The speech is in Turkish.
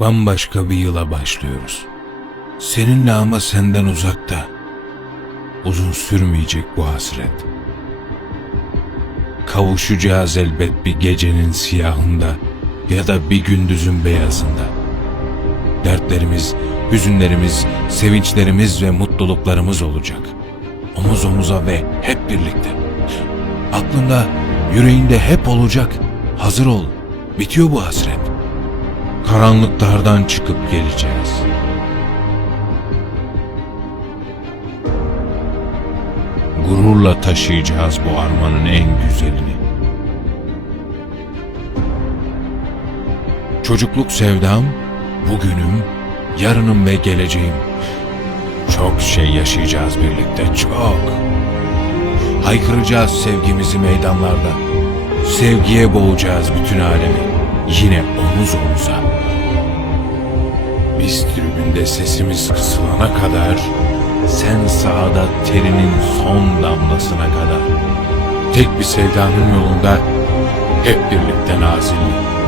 Bambaşka bir yıla başlıyoruz. Seninle ama senden uzakta. Uzun sürmeyecek bu hasret. Kavuşacağız elbet bir gecenin siyahında ya da bir gündüzün beyazında. Dertlerimiz, hüzünlerimiz, sevinçlerimiz ve mutluluklarımız olacak. Omuz omuza ve hep birlikte. Aklında, yüreğinde hep olacak. Hazır ol. Bitiyor bu hasret. Karanlıklardan çıkıp geleceğiz. Gururla taşıyacağız bu armanın en güzelini. Çocukluk sevdam, bugünüm, yarınım ve geleceğim. Çok şey yaşayacağız birlikte, çok. Haykıracağız sevgimizi meydanlarda. Sevgiye boğacağız bütün alemi. Yine omuz omuza. Biz tribünde sesimiz kısılana kadar, sen sahada terinin son damlasına kadar. Tek bir sevdanın yolunda hep birlikte nazilli.